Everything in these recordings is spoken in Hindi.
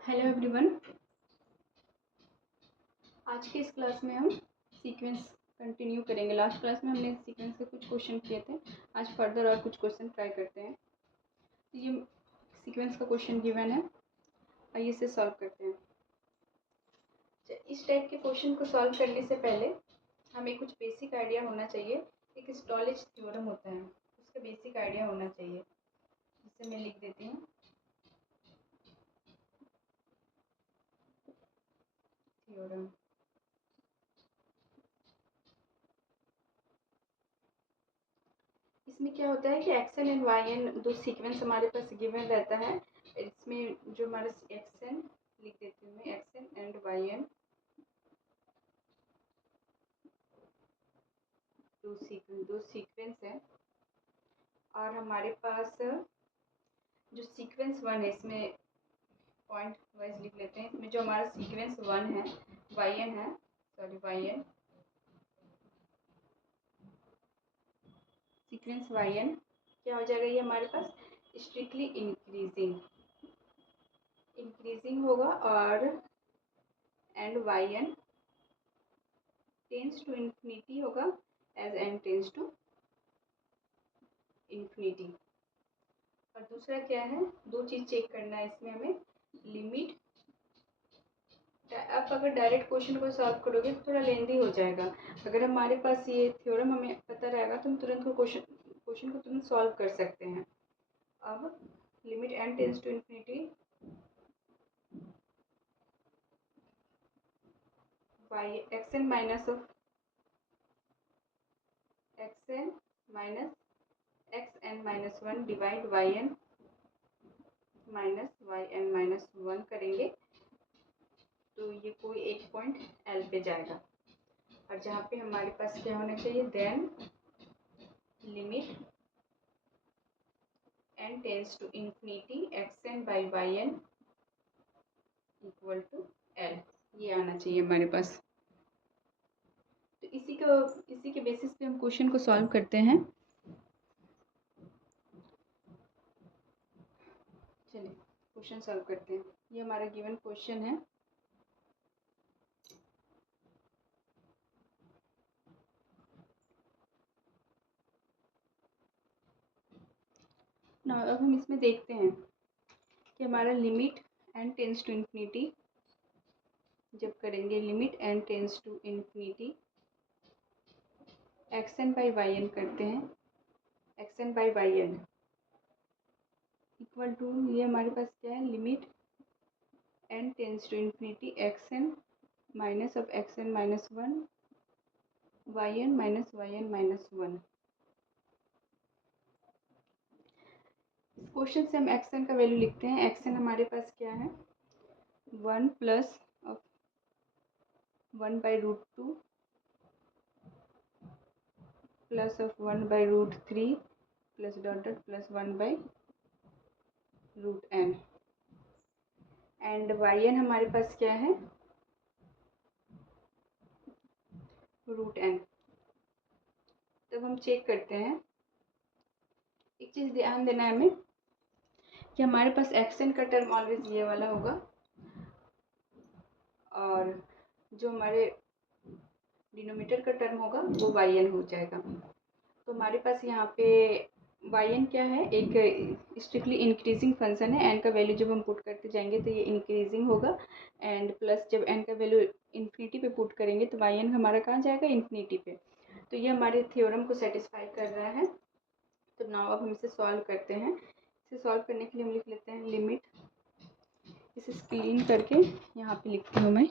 Hello everyone. आज के इस क्लास में हम सीक्वेंस कंटिन्यू करेंगे। लास्ट क्लास में हमने सीक्वेंस के कुछ क्वेश्चन किए थे। आज फर्दर और कुछ क्वेश्चन ट्राई करते हैं। तो ये सीक्वेंस का क्वेश्चन गिवन है, आइए इसे सॉल्व करते हैं। इस टाइप के क्वेश्चन को सॉल्व करने से पहले हमें कुछ बेसिक आइडिया होना चाहिए। एक स्टॉलेज थ्योरम होता है, उसका बेसिक आइडिया होना चाहिए, जिसे मैं लिख देती हूँ। थ्योरम इसमें क्या होता है कि x n and y n दो सीक्वेंस हमारे पास गिवन रहता है। इसमें जो हमारा एक्स एन लिख देती हूँ मैं, x n and y n दो सीक्वेंस है। और हमारे पास जो सीक्वेंस वन है, इसमें पॉइंट वाइज लिख लेते हैं। इसमें जो हमारा सीक्वेंस वन है वाई एन है, sorry y n, sequence y n क्या हो जाएगा, ये हमारे पास स्ट्रिक्टली इंक्रीजिंग होगा। और and y n tends to infinity होगा as n tends to infinity. और दूसरा क्या है, दो चीज चेक करना है इसमें हमें, लिमिट। अब अगर डायरेक्ट क्वेश्चन को सॉल्व करोगे तो थोड़ा लेंदी हो जाएगा। अगर हमारे पास ये थ्योरम हमें पता रहेगा तो हम तुरंत को क्वेश्चन को तुरंत सॉल्व कर सकते हैं। अब limit n tends to infinity y x n minus of x n minus x n minus one divide y n minus y n minus one करेंगे तो ये कोई एक पॉइंट एल पे जाएगा। और जहाँ पे हमारे पास क्या होना चाहिए, then limit n tends to infinity x n by y n equal to l, ये आना चाहिए हमारे पास। तो इसी के बेसिस पे हम क्वेश्चन को सॉल्व करते हैं। चलिए क्वेश्चन सॉल्व करते हैं। ये हमारा गिवन क्वेश्चन है। ना अब हम इसमें देखते हैं कि हमारा limit n tends to infinity जब करेंगे, limit n tends to infinity x n by y n करते हैं, x n by y n equal to, ये हमारे पास क्या है, limit n tends to infinity x n minus of x n minus one y n minus y n minus one. इस क्वेश्चन से हम एक्स एन का वैल्यू लिखते हैं। एक्स एन हमारे पास क्या है, one plus of one by root two plus of one by root three plus dotted plus one by root n. And y n हमारे पास क्या है, रूट एन। तब हम चेक करते हैं, एक चीज़ ध्यान देना है हमें कि हमारे पास एक्स एन का टर्म ऑलवेज ये वाला होगा और जो हमारे डिनोमीटर का टर्म होगा वो वाई एन हो जाएगा। तो हमारे पास यहाँ पे वाई एन क्या है, एक स्ट्रिक्टली इंक्रीजिंग फंक्शन है। एन का वैल्यू जब हम पुट करते जाएंगे तो ये इंक्रीजिंग होगा, एंड प्लस जब एन का वैल्यू इन्फिनिटी पे पुट करेंगे तो वाई एन हमारा कहाँ जाएगा, इन्फिनिटी पे। तो ये हमारे थ्योरम को सेटिस्फाई कर रहा है। तो नाउ अब हम इसे सॉल्व करते हैं। इसे सॉल्व करने के लिए हम लिख लेते हैं लिमिट, इसे क्लीन करके यहाँ पे लिखती हूँ मैं।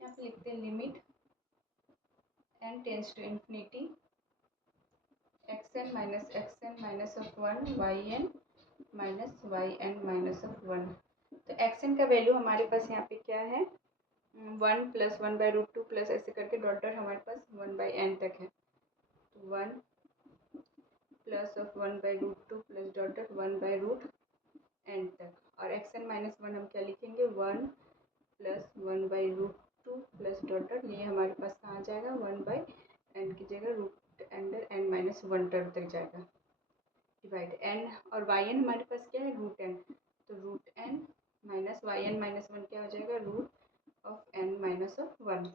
यहाँ पे लिखते हैं limit n tends to infinity x n minus of one y n minus y n minus of one. तो एक्स एन का वैल्यू हमारे पास यहाँ पे क्या है, one plus one by root two plus ऐसे करके डॉट डॉट हमारे पास वन बाई एन तक है। तो one plus of one by root two plus dot dot one by root n तक। और एक्स एन माइनस वन हम क्या लिखेंगे, one plus one by root two plus dot dot, ये हमारे पास कहाँ जाएगा, वन बाई एन की जगह root root under n minus one term तक जाएगा, डिवाइड एन और वाई एन हमारे पास क्या है, रूट एन, तो root n minus y n minus one क्या हो जाएगा, root of n minus of one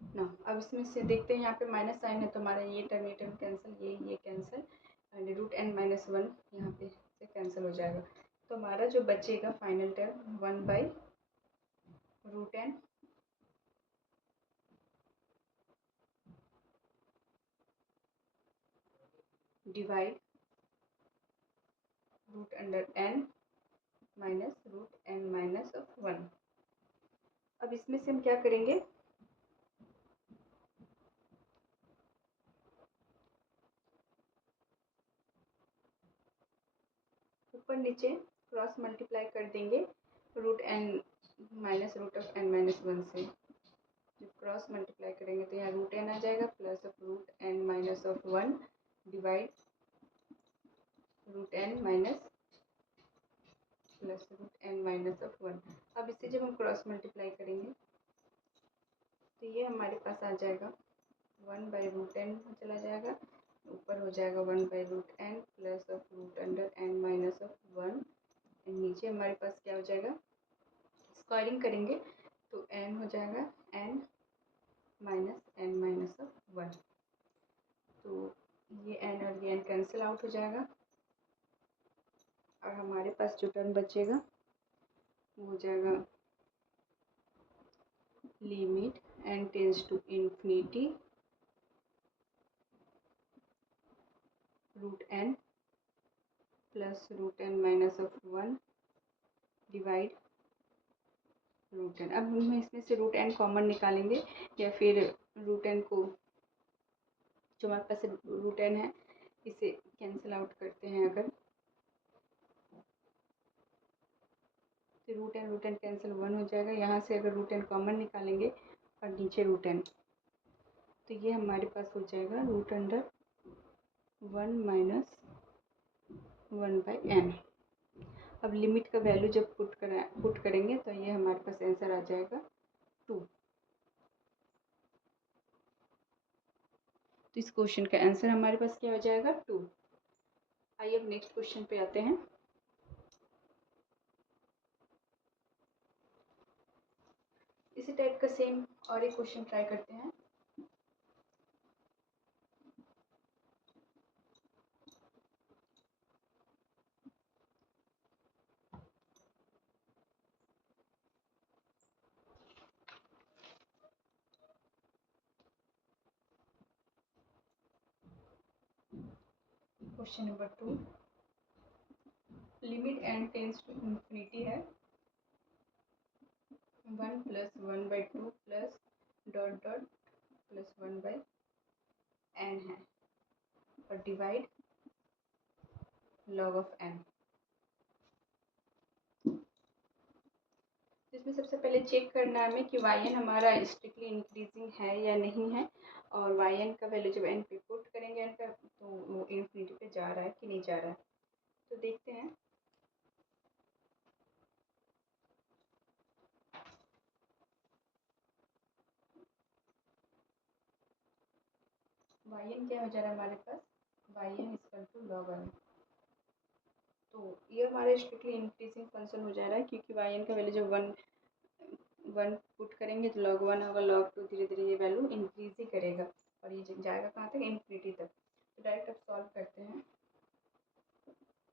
ना। अब इसमें से देखते हैं, यहाँ पे माइनस साइन है तो हमारा ये टर्म कैंसिल, ये cancel, and root n minus one यहाँ पे से कैंसिल हो जाएगा। तो हमारा जो बचेगा final term one by root n divide root under n minus root n minus of one. अब इसमें से हम क्या करेंगे, ऊपर नीचे क्रॉस मल्टीप्लाई कर देंगे root n minus root of n minus one से। जब क्रॉस मल्टीप्लाई करेंगे तो यहाँ रूट एन आ जाएगा plus of root n minus of one divide root n minus plus root n minus of one. अब इसे जब हम क्रॉस मल्टीप्लाई करेंगे तो ये हमारे पास आ जाएगा वन बाई रूट एन चला जाएगा, ऊपर हो जाएगा one by root n plus of root under n minus of one, नीचे हमारे पास क्या हो जाएगा, स्क्वायरिंग करेंगे तो एन हो जाएगा n minus n minus of one, तो ये एन और ये एन कैंसिल आउट हो जाएगा और हमारे पास जो टर्म बचेगा वो हो जाएगा limit n tends to infinity root n plus root n minus of one divide root n. अब हम इसमें से रूट एन कॉमन निकालेंगे या फिर रूट एन को जो हमारे पास रूट एन है इसे कैंसिल आउट करते हैं अगर, तो रूट एन कैंसिल वन हो जाएगा। यहाँ से अगर रूट एन कॉमन निकालेंगे और नीचे रूट एन तो ये हमारे पास हो जाएगा root under one minus one by n. अब लिमिट का वैल्यू जब पुट करेंगे तो ये हमारे पास आंसर आ जाएगा 2। तो इस क्वेश्चन का आंसर हमारे पास क्या हो जाएगा 2। आइए अब नेक्स्ट क्वेश्चन पे आते हैं। इसी टाइप का सेम और एक क्वेश्चन ट्राई करते हैं। Question number 2, limit n tends to infinity है 1 plus one by two plus dot dot plus one by n है और डिवाइड लॉग ऑफ एन। इसमें सबसे पहले चेक करना है हमें कि वाई एन हमारा स्ट्रिक्टली इंक्रीजिंग है या नहीं है, और वाई एन का वैल्यू जब एन पे पुट करेंगे एन का तो वो इन्फिनिटी पे जा रहा है कि नहीं जा रहा है। तो देखते हैं, वाई एन क्या हो जा रहा है हमारे पास, y n equal to log n. तो ये हमारा स्ट्रिक्टली इंक्रीजिंग फंक्शन हो जा रहा है क्योंकि वाई एन का वैल्यू जब वन पुट करेंगे तो लॉग वन होगा, लॉग टू धीरे धीरे ये वैल्यू इंक्रीज ही करेगा और ये जाएगा कहाँ तक, इन्फिनिटी तक। तो डायरेक्ट अब सॉल्व करते हैं।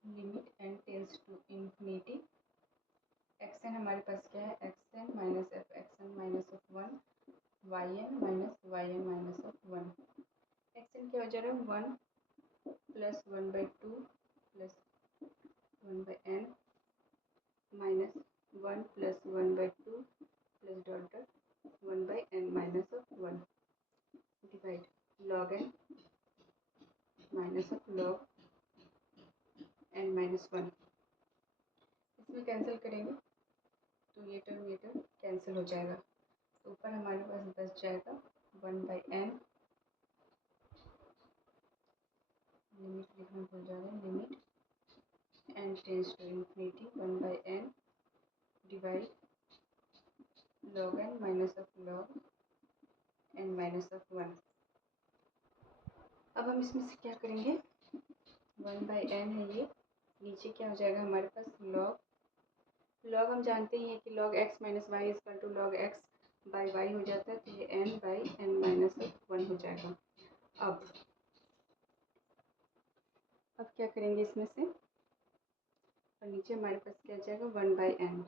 Limit n tends to infinity, x n हमारे पास क्या है, x n minus f x n minus of one y n minus of one. X n क्या हो जा रहा है, one plus one by two plus one by n minus one plus one by two plus dot dot one by n minus of one divide log n minus of log n minus one. इसमें कैंसिल करेंगे तो ये टर्म कैंसिल हो जाएगा। तो ऊपर हमारे पास बच जाएगा वन बाई एन, लिमिट लिखना भूल जा रहे हैं, limit n tends to infinity one by n divide log n minus of log n minus of one. अब हम इसमें से क्या करेंगे, 1/n है ये, नीचे क्या हो जाएगा हमारे पास लॉग हम जानते ही हैं कि log x minus y equal to log x by y हो जाता है, तो ये n/n-1 हो जाएगा। अब क्या करेंगे इसमें से, और नीचे हमारे पास क्या आ जाएगा 1/n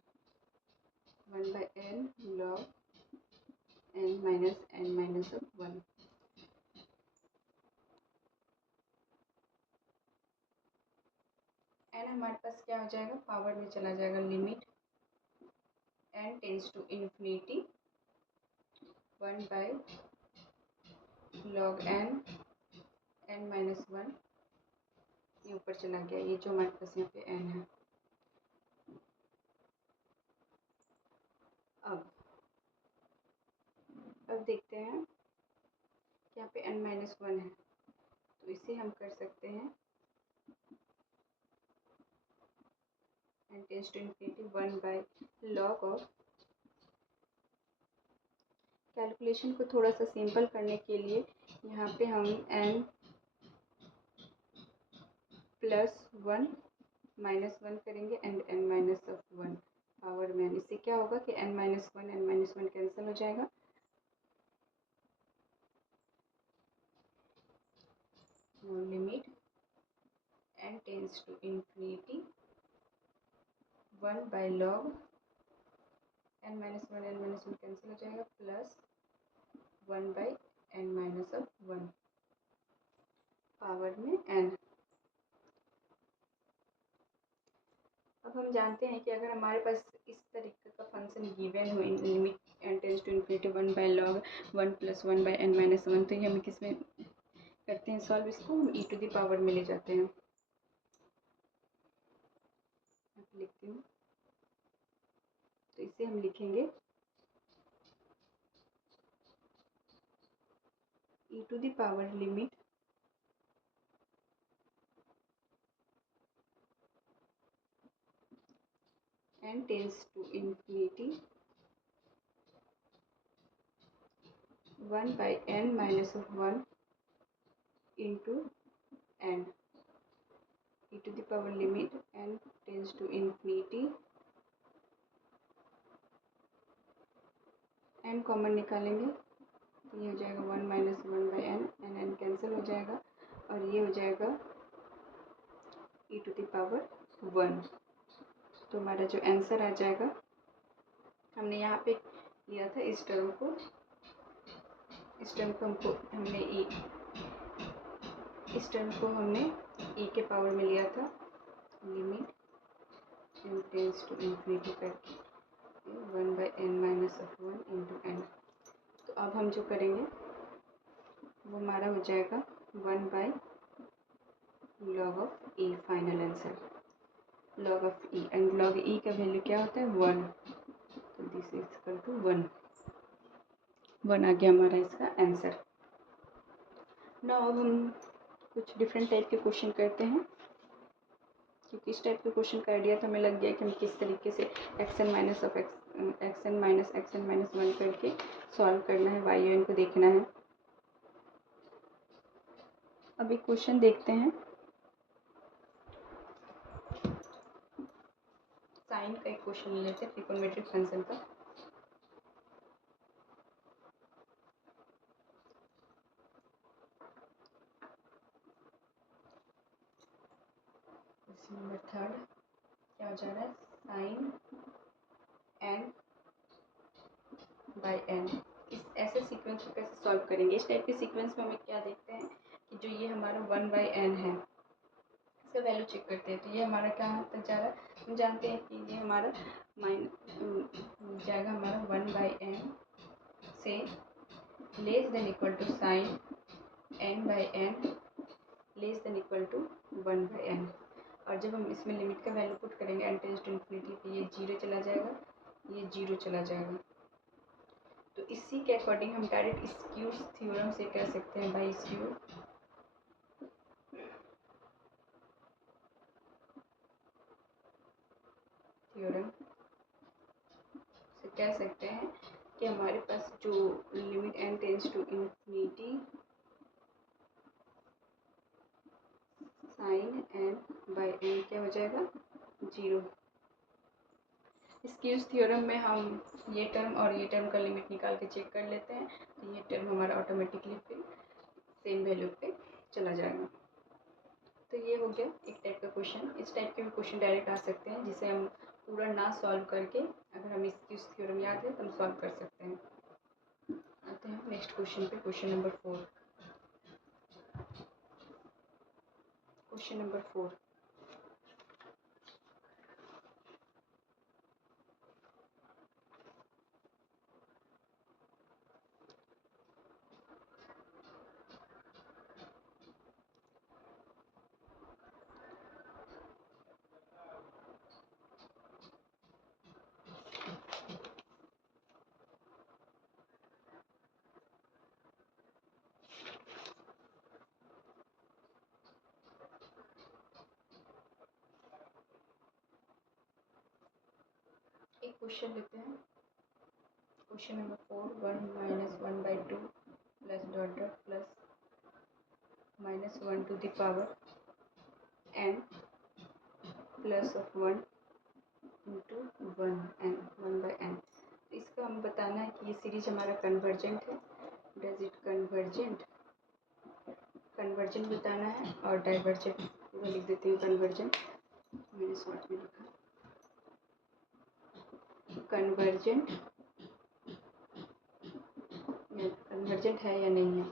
log n-1। n हमारे पास क्या हो जाएगा, पावर में चला जाएगा, limit n tends to infinity 1/log n-1, ये ऊपर चला गया, ये जो हमारे पास यहाँ पे n है। अब देखते हैं कि यहाँ पे n-1 है, तो इसे हम कर सकते हैं n tends to infinity 1/log of, calculation को थोड़ा सा सिंपल करने के लिए यहाँ पे हम n+1 -1 करेंगे एंड n-1 पावर में। इससे क्या होगा कि n-1 कैंसिल हो जाएगा, limit n tends to infinity 1/log n-1 cancel हो जाएगा प्लस 1/n-1 पावर में n। अब हम जानते हैं कि अगर हमारे पास इस तरीके का फंक्शन गिवन हो, limit n tends to infinity 1/log 1 + 1/n-1, तो ये हम किस में करते हैं सॉल्व, इसको हम e टू द पावर में ले जाते हैं। लिखती हूँ, तो इसे हम लिखेंगे e to the power limit n tends to infinity 1/n-1 into n, e to the power limit n tends to infinity, n common निकालेंगे तो ये हो जाएगा 1 - 1/n, n कैंसिल हो जाएगा और ये हो जाएगा e to the power 1। तो हमारा जो आंसर आ जाएगा, हमने यहाँ पे लिया था इस टर्म को हमने इस टर्म को हमने e के पावर में लिया था, limit n tends to infinity करके 1/n-1 into n। तो अब हम जो करेंगे वो हमारा हो जाएगा 1/log of e, final answer log of e, and log e का वैल्यू क्या होता है 1, तो दिस इज इक्वल टू 1 आ गया हमारा इसका आंसर। नाउ अब हम कुछ डिफरेंट टाइप के क्वेश्चन करते हैं, क्योंकि इस टाइप के क्वेश्चन का आइडिया तो हमें लग गया कि हम किस तरीके से xn - xn-1 करके सॉल्व करना है, y को देखना है। अब एक क्वेश्चन देखते हैं, साइन का एक क्वेश्चन ले लेते हैं, ट्रिगोनोमेट्रिक फंक्शन का। नंबर 3 क्या हो जा रहा है, साइन n/n। इस ऐसे सीक्वेंस को कैसे सॉल्व करेंगे, इस टाइप के सीक्वेंस में हमें क्या देखते हैं कि जो ये हमारा 1/n है, इसका वैल्यू चेक करते हैं, तो ये हमारा कहाँ तक जा रहा है, हम जानते हैं कि ये हमारा जाएगा हमारा 1/n से less than equal to sine n/n less than equal to 1/n। और जब हम इसमें लिमिट का वैल्यू पुट करेंगे n टेंस टू इन्फिनिटी, तो ये 0 चला जाएगा, ये 0 चला जाएगा। तो इसी के अकॉर्डिंग हम डायरेक्ट स्क्यूज थ्योरम से कह सकते हैं, बाई स्क्यू थ्योरम से कह सकते हैं कि हमारे पास जो limit n tends to infinity sine n by n क्या हो जाएगा 0। इसकी उस थ्योरम में हम ये टर्म और ये टर्म का लिमिट निकाल के चेक कर लेते हैं, तो ये टर्म हमारा ऑटोमेटिकली फिर सेम वैल्यू पे चला जाएगा। तो ये हो गया एक टाइप का क्वेश्चन। इस टाइप के भी क्वेश्चन डायरेक्ट आ सकते हैं जिसे हम पूरा ना सॉल्व करके, अगर हमें इसकी उस थ्योरम याद है तो हम सॉल्व कर सकते हैं। आते हैं नेक्स्ट क्वेश्चन पे, क्वेश्चन नंबर 4। क्वेश्चन नंबर 4, एक क्वेश्चन लेते हैं। Question number 4, 1 minus 1/2 plus dot dot plus minus 1 to the power n plus of 1 into 1/n। इसका हम बताना है कि ये सीरीज हमारा कन्वर्जेंट है। डज इट कन्वर्जेंट, कन्वर्जेंट बताना है। और डाइवर्जेंट वो लिख देते हैं कन्वर्जेंट, मैंने शॉर्ट में लिखा कन्वर्जेंट, कन्वर्जेंट है या नहीं है।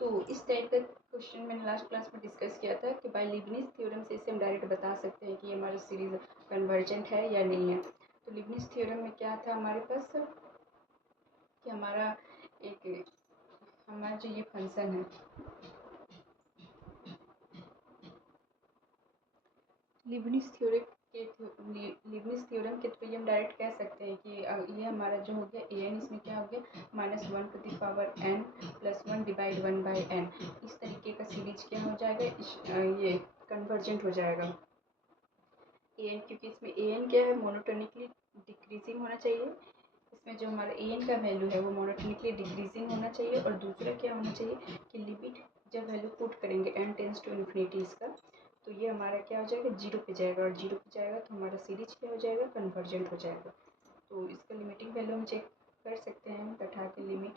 तो इस टाइप का क्वेश्चन मैंने लास्ट क्लास में डिस्कस किया था कि बाय लीबनिज़ थ्योरम से इसे हम डायरेक्ट बता सकते हैं कि हमारी सीरीज कन्वर्जेंट है या नहीं है। तो लीबनिज़ थ्योरम में क्या था हमारे पास कि हमारा जो ये फंक्शन है, लीबनिज़ थ्योरम के थ्रू हम डायरेक्ट कह सकते हैं कि ये हमारा जो हो गया ए एन, इसमें क्या हो गया -1 to the power n plus 1 divide 1/n। इस तरीके का सीरीज क्या हो जाएगा, ये कन्वर्जेंट हो जाएगा ए एन, क्योंकि इसमें ए एन क्या है मोनोटोनिकली डिक्रीजिंग होना चाहिए। इसमें जो हमारा ए एन का वैल्यू है वो मोनोटोनिकली डिक्रीजिंग होना चाहिए। और दूसरा क्या होना चाहिए कि लिमिट जब वैल्यू पुट करेंगे n टेंस टू इन्फिनिटी इसका, तो ये हमारा क्या हो जाएगा 0 पे जाएगा। और 0 पे जाएगा तो हमारा सीरीज क्या हो जाएगा कन्वर्जेंट हो जाएगा। तो इसका लिमिटिंग वैल्यू हम चेक कर सकते हैं बैठा के, limit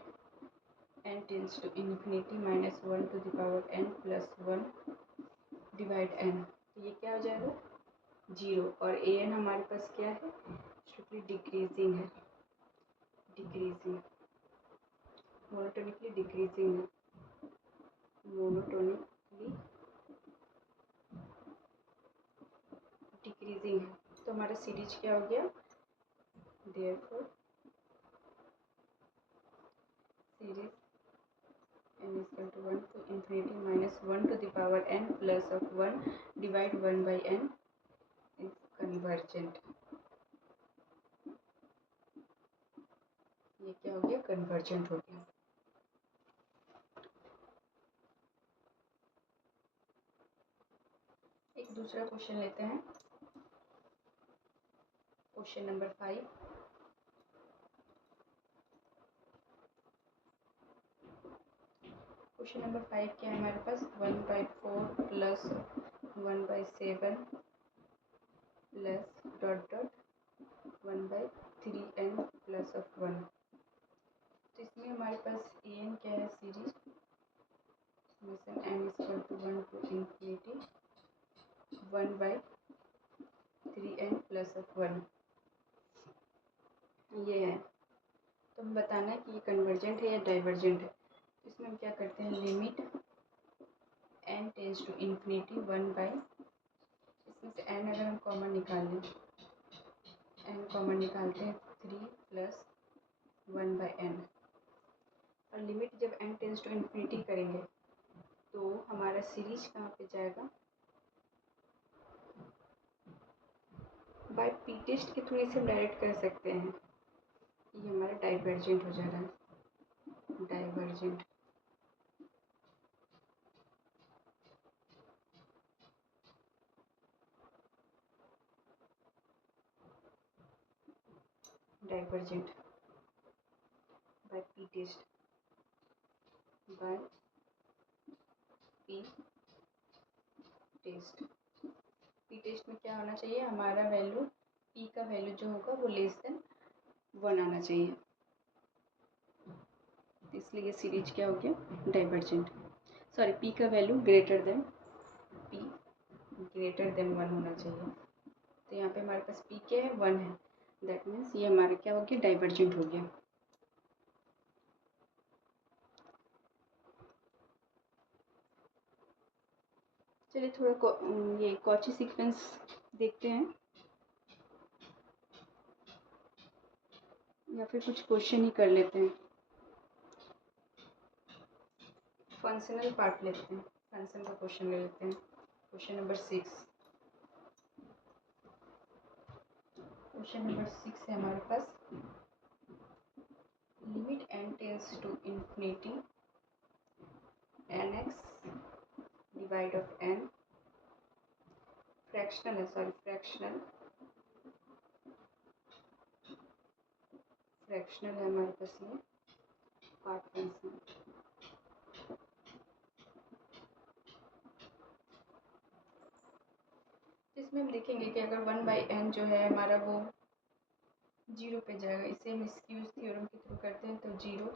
n tends to infinity -1 to the power n plus 1 divide n, तो ये क्या हो जाएगा 0। और ए एन हमारे पास क्या है स्ट्रिक्टली डिक्रीजिंग है, डिक्रीजिंग मोनोटोनिकली डिक्रीजिंग है, मोनोटोनिकली डिक्रीजिंग है। तो हमारा सीरीज क्या हो गया, therefore series n equal to 1 to infinity -1 to the power n plus of 1 divide 1/n is convergent. ये क्या हो गया कन्वर्जेंट हो गया। एक दूसरा क्वेश्चन लेते हैं, क्वेश्चन नंबर 5। क्वेश्चन नंबर 5 क्या है हमारे पास 1/4 plus 1/7 plus dot dot 1/3n plus of 1। तो इसमें हमारे पास ए एन क्या है series summation n equal to 1 to infinity 1/3n plus of 1 ये है। तो हम बताना है कि ये कन्वर्जेंट है या डाइवर्जेंट है। तो इसमें हम क्या करते हैं limit n tends to infinity 1/, इसमें से n अगर हम कॉमन निकाल लें, n कॉमन निकालते हैं 3 प्लस 1/n। और लिमिट जब n टेंस टू इन्फिनिटी करेंगे तो हमारा सीरीज कहाँ पे जाएगा, बाय पी टेस्ट के थ्रू इसे हम डायरेक्ट कर सकते हैं। ये हमारा डाइवर्जेंट हो जा रहा है, divergent. Divergent by p test, by p test. P test में क्या होना चाहिए, हमारा वैल्यू पी का वैल्यू जो होगा वो लेस देन 1 आना चाहिए, इसलिए ये सीरीज क्या हो गया, डाइवर्जेंट। सॉरी, पी का वैल्यू ग्रेटर देन 1 होना चाहिए। तो यहाँ पे हमारे पास पी क्या है, 1 है, दैट मीन्स ये हमारा क्या हो गया, डाइवर्जेंट हो गया। चलिए थोड़ा ये कॉची सीक्वेंस देखते हैं, या फिर कुछ क्वेश्चन ही कर लेते हैं। फंक्शनल पार्ट लेते हैं, फंक्शन का क्वेश्चन ले लेते हैं। क्वेश्चन नंबर 6, क्वेश्चन नंबर 6 है हमारे पास, limit n tends to infinity nx divide of n, fractional है, सॉरी फ्रैक्शनल है हमारे पास ये पार्ट फंक्शन। इसमें हम देखेंगे कि अगर 1/n जो है हमारा वो 0 पे जाएगा, इसे हम स्क्यूज थ्योरम के थ्रू करते हैं। तो 0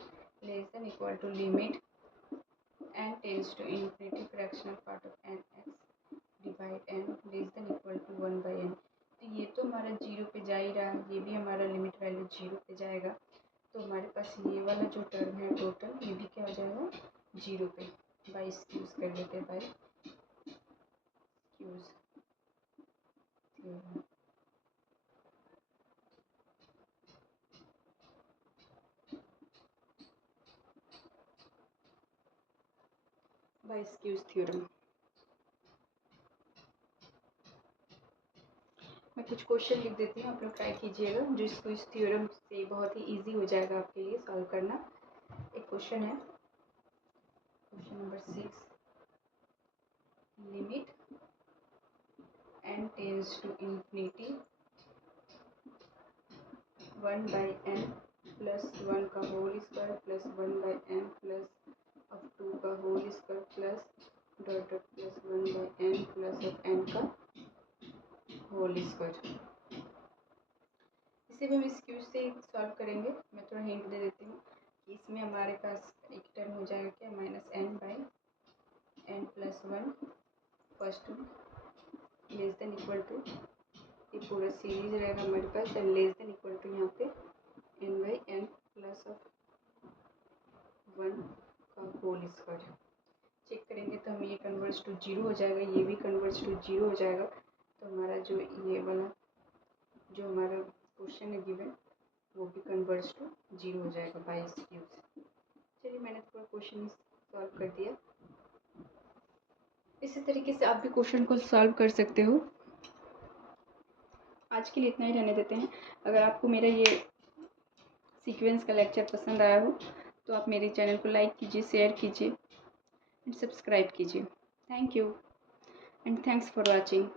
less than equal to limit n tends to infinity fractional part of nx divide n less than equal to 1/n। तो ये तो हमारा 0 पे जा ही रहा है, ये भी हमारा लिमिट वैल्यू 0 पे जाएगा। तो हमारे पास ये वाला जो टर्म है टोटल, ये भी क्या हो जाएगा, 0 पे। बाई स्क्यूज कर लेते हैं, by squeeze theorem. By squeeze theorem. मैं कुछ क्वेश्चन लिख देती हूँ, आप लोग ट्राई कीजिएगा, जो इसको इस थ्योरम से बहुत ही इजी हो जाएगा आपके लिए सॉल्व करना। एक क्वेश्चन है, question number 6, limit n tends to infinity 1/n plus 1 का whole square plus 1/n plus of 2 का whole square plus dot dot plus 1/n plus of n का होल स्क्वायर। इसे भी हम इस क्यूज से सॉल्व करेंगे। मैं थोड़ा हिंट दे देती हूँ कि इसमें हमारे पास एक टर्म हो जाएगा क्या, -n/n plus 1 first less than equal to, ये पूरा सीरीज रहेगा हमारे पास, and less than equal to यहाँ पे n/n प्लस ऑफ 1 का होल स्क्वायर। चेक करेंगे तो हमें ये कन्वर्ट्स टू 0 हो जाएगा, ये भी कन्वर्ट्स टू 0 हो जाएगा। तो हमारा जो ये वाला जो हमारा क्वेश्चन है गिवन, वो भी कन्वर्ट्स टू 0 हो जाएगा बाई स्क्यूज। चलिए मैंने पूरा क्वेश्चन सॉल्व कर दिया। इसी तरीके से आप भी क्वेश्चन को सॉल्व कर सकते हो। आज के लिए इतना ही रहने देते हैं। अगर आपको मेरा ये सीक्वेंस का लेक्चर पसंद आया हो तो आप मेरे चैनल को लाइक कीजिए, शेयर कीजिए एंड सब्सक्राइब कीजिए। Thank you and thanks for watching.